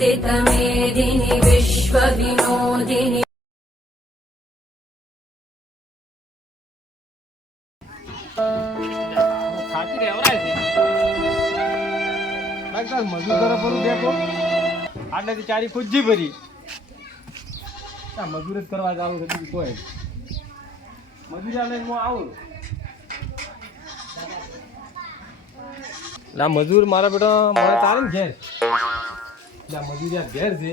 वन्दितमेदिनि विश्वविनोदिनि થાકી રહેવરાય છે ભાઈ તાર મજૂર તરફ ભરું દેખો આટલેથી ચારી ખુજી ભરી આ મજૂર જ કરવા જાવ છે બીજું કોઈ મજૂરી આલે હું આવું લા મજૂર મારા બેટા મારા તારે ને ઘેર લા મજૂરી ઘેર છે.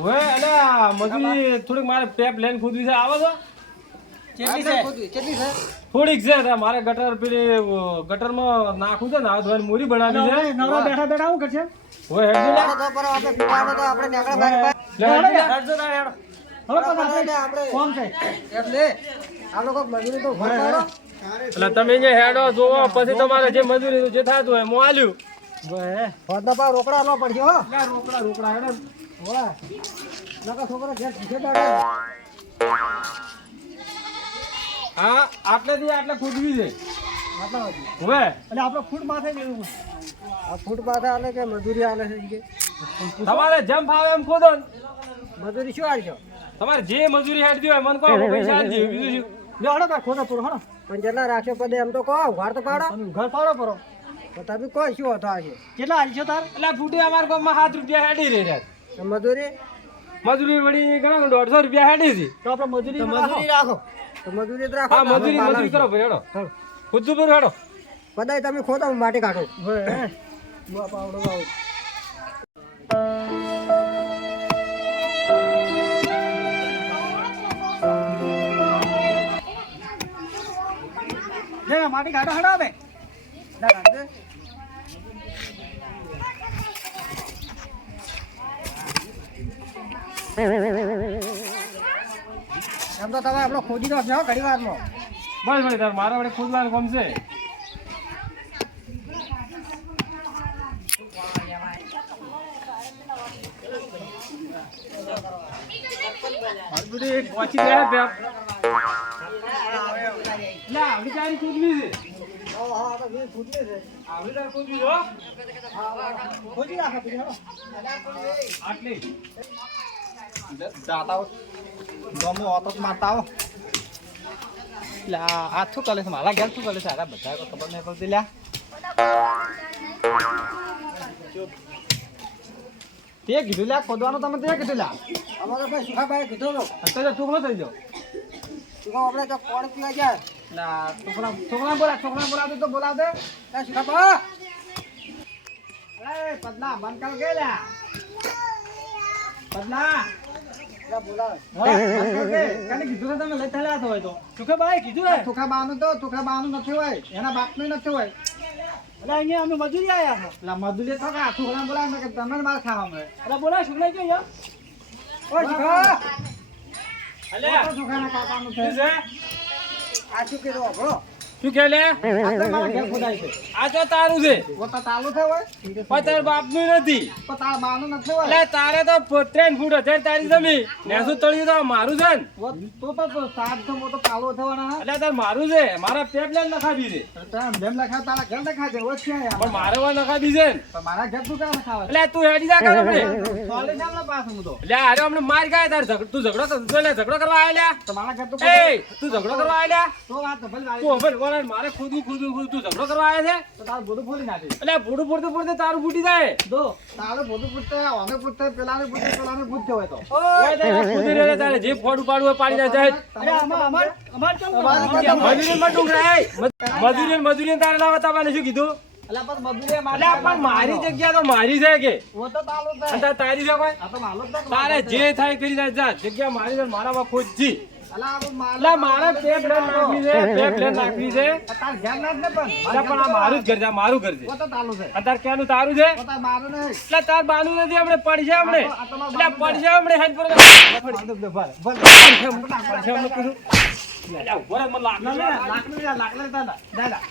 ઓય અલે આ મજૂરી થોડીક મારે પેપ લઈને ખોદવી છે. આવો છો? થોડીક છે મારે ગટર પેલી અ, ગટરમાં નાખવું છે ને આ ધોઈને મોરી બનાવી છે. નવરા બેઠા બેઠા શું કરશે? ઓય હેડજો લે. લે હેડજો લે. હવે પણ આપણે કોણ છે? એટલે તમે જે હેડો જોવો પછી તમારે જે મજૂરી જે થતું હોય મોલ્યું આલ્યું. રોકડા લો પડશે રોકડા રોકડા હેડો હોળા. નકર છોકરો ઘેર દાડે. હા આટલે ખોદવી છે આટલા વાગે. હવે અને આપણે ફૂટ માથે લેવું આ ફૂટ માથે આલે કે મજૂરી આલે છે કે? તમારે જેમ ફાવે એમ ખોદો. મજૂરી શું આલશો તમારે જે મજૂરી હેડતી હોય મને કહો પૈસા આલી બીજું શું લે હડો તા ખોદા પૂરો હડો પણ જેટલા રાખ્યો પદે એમ તો કહો ઘર તો પાડો ઘર પાડો પરો તમે કોઈ શું હતો આજે? કેટલા આલશો તાર? એટલે ફૂટી અમારા ગામમાં સાત રૂપિયા હેડી રહી રહ્યા મજૂરી? મજૂરી વળી ઘણા દોઢસો રૂપિયા હેડી હતી તો આપણે મજૂરી મજૂરી રાખો. તો મજૂરી રાખો હા મજૂરી મજૂરી કરો ભાઈ હેડો. ખુદ પર હેડો. બધાય તમે ખોદો હું માટી કાઢો. બાપા આવડો આવો. માટી કાઢો હડાવે. એમ તો તમે આપણો ખોદી દો છો ઘડી વારમાં બસ મળી તાર મારા વડે ખોદવાનું કામ છે પહોંચી ગયા પેપ. લે, આવડી તારી ખોદવી છે. તો આ શું કરે છે? મારા ઘેર શું કરે છે? આરા બધા ખબર નહીં પડતી લ્યા તે કીધું લ્યા ખોદવાનું તમે તે કીધું લ્યા અમારો ભાઈ સુખાભાઈ કીધું તો. અત્યારે ટુકડો થઈ જાવ સુખા આપણે તો કોણ પીવા જાય? ના છોકરા છોકરા બોલા છોકરા બોલાવતો તો બોલાવ દે એ સુખાભા અરે પદલા બંધ કર કે લ્યા પદલા લે બોલાવે હા, બંધ કર કે. કાલે કીધું ને તમે લઈ થયેલા હોય તો સુખાભાઈ કીધું હે સુખા બાનું તો સુખા બાનું નથી હોય એના બાપનું નથી હોય એટલે અહીંયા અમે મજૂરી આયા છોકરા કે તમે જ ખાવા મળે એટલે બોલા સુખલાઈ આ શું કીધું? આપણો શું કે લે? આ તો તારું છે તાર તારા બાનું નથી એટલે તારે તો ત્રણ ફૂટ અત્યારે તારી જમી નેસુ તળિયું તો મારું છે તો તો તો સાત તો મોટો તાલો થવાના એટલે તાર મારું છે. મારા પેપ લઈને નખાવી છે. પણ મારે વા નખાવી છે એટલે તું હેડી જા કર એટલે અરે હમણે માર ગયા તાર તું ઝઘડો ઝઘડો કરવા આયેલા? તો મારા ઘર તું તું ઝઘડો કરવા આયેલા? તો વાત તો ભલે તું આવી. હવે બોલે મારે ખુદું ખુદું ખુદું તું ઝઘડો કરવા આયા છે? તો તારું બધું ફોડી નાખી એટલે ભૂડું પૂરતું પૂરતું તારું ફૂટી જાય. દો તારું બધું પૂછતે આને પૂછતે પેલાને પૂછતે પેલાને પૂછતે હોય તો. ઓય તારે ખુદી રહે તારે જે ફોડ ઉપાડવું પાડી જાય જાય. અરે અમાર અમાર અમાર કેમ મજૂરીમાં ડુંગરા મજૂરી મજૂરી તારે લાવવા તમારે શું કીધું? મારી જગ્યા તો મારી છે કે? તાર છે. તારે જે થાય કરી જાય જગ્યા મારી મારા ખોજી અલા મારે પેપ લેન નાખવી છે પેપ લેન નાખવી છે. તાર ઘેર ના ને પણ. એટલે પણ આ મારું જ ઘર છે મારું ઘર છે. ઓ તો તાલો છે. અને તાર તારું છે? ઓ તાર મારું નહીં. એટલે તાર બાનું નથી હમણે પડશે હમણે. આ તો મારું એટલે પડશે હમણે હેડ પર. ભલે, ભલે. પડશે હમણે કીધું એટલે ઊભો મને લાકડું ના, છે. ના, લાકડું જા, લાકડું દાદા. દાદા.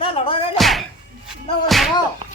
ના લડો રે ના લડો.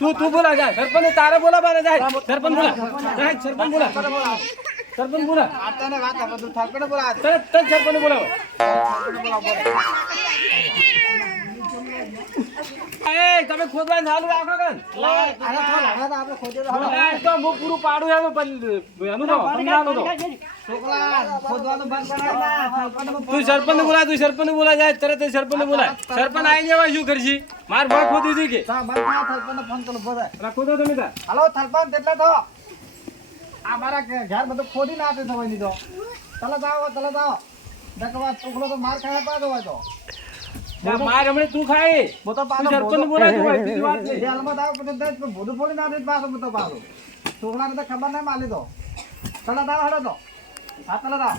તું તું બોલા જા. સરપંચ તારે બોલાવાને જાય. સરપંચ બોલા. જાય સરપંચ બોલા. સરપંચ બોલા. આતાને વાત તું થાકડે બોલા તરત સરપંચ બોલાવો. તમે ખોદવાનું ચાલુ રાખો કે આપણે ખોજે તો હું પૂરું પાડું એનું પણ એનું તો સમજાવવાનું તો. ખોદવાનું તું સરપંચ બોલા તું સરપંચ બોલા જાય તરત સરપંચ બોલાય. સરપંચ આવી જવા શું કરશી? માર ભાગ ખોદી હતી કે? ફોન કરો બોલે તમે હાલો સરપંચ તેટલે તો આ મારા ઘર બધું ખોદી નાખે સમય દીધો તલત આવો તલત આવો દકવા છોકરો તો માર ખાયા પાડો હોય તો. માર હમણાં તું ખાય. હું તો પાછો સરપંચ બોલાય તું બીજી વાત નહીં. જેલમાં જાવ પછી દસ પણ ભૂડું ફોડી ના દે પાછો હું તો પાછો. છોકરાને તો ખબર નહીં માલી તો. તલે જાઓ હડો તો. હા તલે જાઓ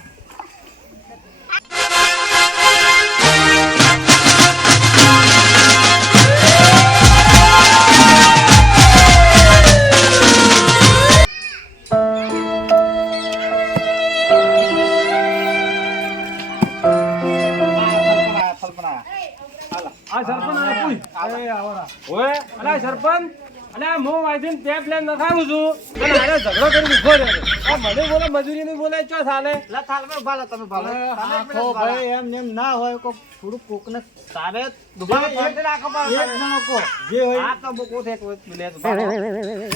ઓય, સરપંચ સરપંચ આ હું વાંચીને ટેપ લઈને નખાવું છું. અને આને ઝઘડો કરીને ઊભો રહ્યો આ મને બોલે મજૂરી નહીં બોલે ચો ચાલે લા ભાલો તમે ભાલો તમે ભાલે આખો ભાઈ એમ એમ ના હોય કો થોડું કોકને તારે દુબારો ફરતે રાખો પાછો. એક જણો કો જે હોય. આ તો બુકુ છે કોઈ મિલે તો ભાલો.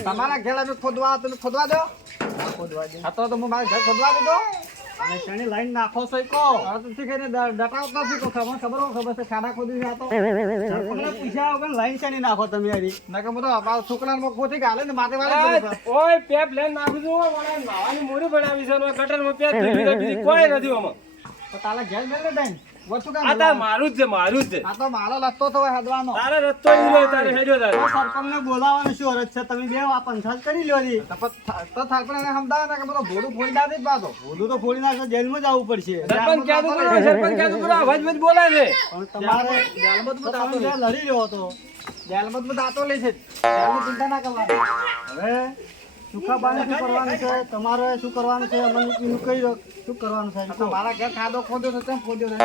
તમારા ઘેર અમે ખોદવા દો. ખોદવા દો. આ તો તો હું મારા ઘર ખોદવા દીધો અને શેની લાઈન નાખો છો કો હવે તો શીખે ને ડ- ડટાવ તો શીખો ખબર ખબર ખબર છે ખાડા ખોદી છે આ પૂછ્યા વગર લાઈન શેની નાખો તમે હરી નકર હું તો મારા છોકરાને મોં ખોદી ગાલે ને માથે વાળા ઓય પેપ લઈને નાખું છું નાવાની મોરી બનાવી છે અને ગટરમાં પેપ બીજી કોઈ નથી આમાં. તો તારા ઘેર મેલ ને કામ આ તાર મારું જ છે મારું જ છે. આ તો મારો લસ્તો તો હોય તારે રસ્તો ઈ રહ્યો, તારે હેડ્યો તારે. સરપંચને બોલાવવાનું શું અરજ છે? તમે બે આ પંચાયત કરી લ્યો રી તો એને સમજાવે ને કે બધો ભોળું ફોડી ના દે જ બોલું તો ફોડી નાખે જેલમાં જવું પડશે. સરપંચ ક્યાંનું કરો સરપંચ ક્યાંનું કરો અવાજ બજ બોલાય છે. પણ તમારે જેલમાં તો તો તમે લડી રહ્યો હતો જેલમાં તો દાંતો લે છે. ચિંતા ના કરવાની. હવે સુખાબાને શું કરવાનું છે? તમારે શું કરવાનું છે? અમને એનું કહી દો શું કરવાનું છે મારા ઘેર ખાધો ખોદ્યો છે તેમ ખોદ્યો છે?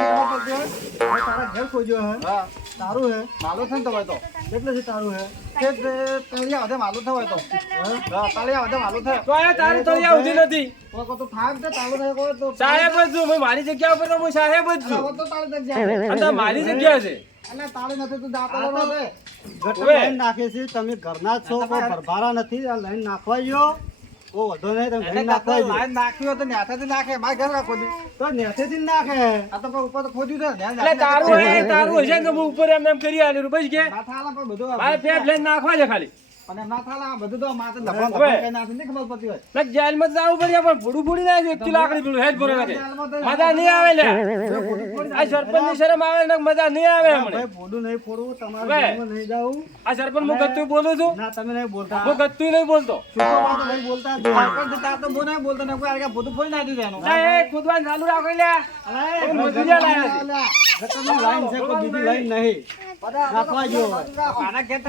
તારા ઘેર ખોજ્યો હે. તારું હે? માલો છે ને તમારે તો. એટલે છે તારું હે? કે તે તળિયા વધે માલું થવાય તો. હા? તળિયા વધે માલું થાય તો આ તારે તો નથી. તો થાક છે તાળું થાય કોઈ તો સાહેબ જ છું મારી જગ્યા ઉપર હું સાહેબ જ છું. તો તાળી મારી જગ્યા છે. એટલે તાળી નથી તું દાંતો લેવાનો છે ગટર નાખે છે. તમે ઘરના છો કોઈ ભરભારા નથી આ લાઈન નાખવા ગયો. ઓ વધો નહીં તમે લાઈન નાખવા કાકા ગયો. લાઈન નાખ્યું તો ન્યાસાથી નાખે મારે ઘર રાખો તો નેસેથી નાખે. આ તો ઉપર તો ખોદ્યું છે. એટલે તારું હે તારું હશે ને હું ઉપર એમ એમ કરી આલ્યું બસ કે ના થાલા પણ બધું લઈને નાખવા છે ખાલી. અને ના થાલા બધું તો માથે લફણ ઓવે. કઈ નાખે નહીં ખબર પડતી હોય. એટલે જેલમાં જ જવું પડે પણ ભૂડું ભૂડી ના એક કિલો આકડી પીડું હેજ ભરે નાખે મજા નહીં આવે લે. આ સરપંચની શરમ આવે ને મજા નહીં આવે હમણે. ભાઈ ફોડું નહીં ફોડવું તમારે ઓવે. નહીં જાવું આ સરપંચ હું ગત્તું બોલું છું? ના તમે નહીં બોલતા. હું ગત્તું નહીં બોલતો. છૂટો વાત નહીં બોલતા. જ તાર તો બોને બોલતો ને કોઈ આગળ બધું ફોડી નાખ્યું છે એનું. ના, એ કૂદવાનું ચાલુ રાખો લે અરે, એ લાયા છે. લાઈન છે કોઈ બીજી લાઈન નહીં. નાખવા હોય. આના ઘેર.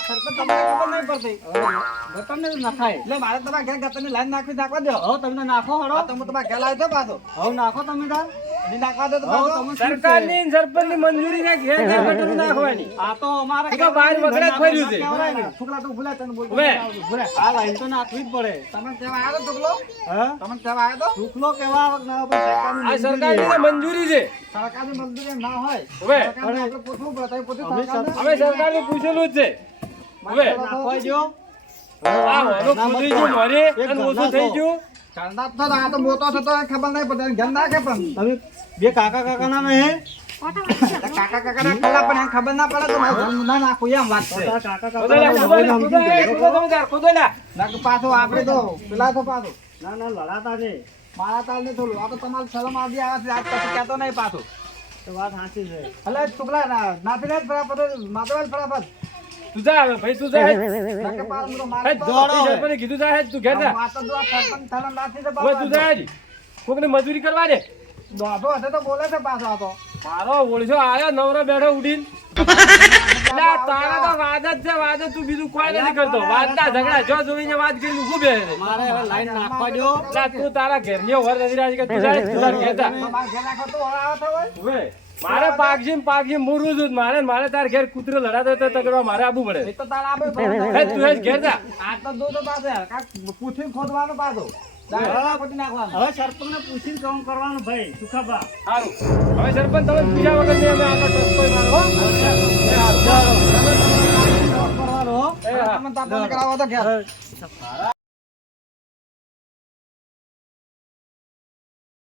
સરપંચ તમને ખબર જ એટલે મારે તમારા ઘેર ગટરની લાઈન નાખવી નાખવા દો હો તમને નાખો હળો તમે તમારા ઘેર લાવ્યો પાછો હવે નાખો તમે તાર સરકારની સરપંચની મંજૂરી ને ઘેર ઘેર ગટરું નાખવાની. આ તો અમારે તો બહાર વગડા ફર્યું છે. છોકરા તો ભૂલ્યા તને બોલ. હવે. આ લાઈન તો નાખવી જ પડે. તમે કેવા આવ્યો ટુકલો હા? તમે કેવા આવ્યો તો? રૂખલો કેવા વખત ના પણ આ સરકારની સરકારની મંજૂરી છે. સરકારની મજદૂરી ના હોય. હવે આપણે પૂછવું પડે. તો એ પૂછ્યું અમે સરકારને. હવે સરકારને પૂછેલું જ છે. હવે નાખવા જો આ હોનું ખુદી ગયું મારે અને ઓછું થઈ ગયું. જ તો આ તો મોટો થતો ખબર નહીં પડે ઘર નાખે પણ તમે બે કાકા કાકા ના નહીં કાકા કાકા ના ખોલા પણ ખબર ના પડે તો ના એમ વાત છે કાકા. ના પાછો આપણે તો પેલા તો પાછો ના ના લડાતા છે મારા તાલ ને થોડું આ તો તમારે શરમ આવી આવે છે આજ પછી કહેતો નહીં પાછું તો વાત સાચી છે એટલે છોકરા ના નાથી લે ફટાફટ માતવાલ ફટાફટ તું જા હવે ભાઈ તું જા હું. જો, સરપંચે કીધું જા હે તું ઘેર જા. આ તો જો હેડ. કોકને મજૂરી કરવા દે. દોડો હતો તો બોલે છે પાછો આતો મારો ઓળશો આયો નવરો બેઠો ઉડીન. ના તારા તો વાદ જ છે વાદ તું બીજું કોઈ નથી કરતો. વાદના ઝઘડા જો જોઈને વાત કરી ઊભું બે મારે હવે લાઈન નાખવા દો તું તારા ઘરની ઓર નથી રાજી કે તું જાય તું ઘેર જા. ઘેર તો. હવે મારે પાકજી પાકજી મુરું છું જ. મારે મારે તાર ઘેર કૂતરો લડાતો તો તગડવા મારે આબુ પડે તો તારા બરોબર. હેડ, તું જ ઘેર જા આ તો દો તો પાછો કાંઈક પૂછીને ખોદવાનો પાછો દાડા ખોદી નાખવાનું. પૂછીને કામ કરવાનું ભાઈ સુખાબા સારું હવે સરપંચ તમે પૂછ્યા વગર નહીં અમે આગળ ટસકોઈ મારો હો? એ હારું. કરવાનો હો. એ હા. તમે કરાવો તો ઘેર.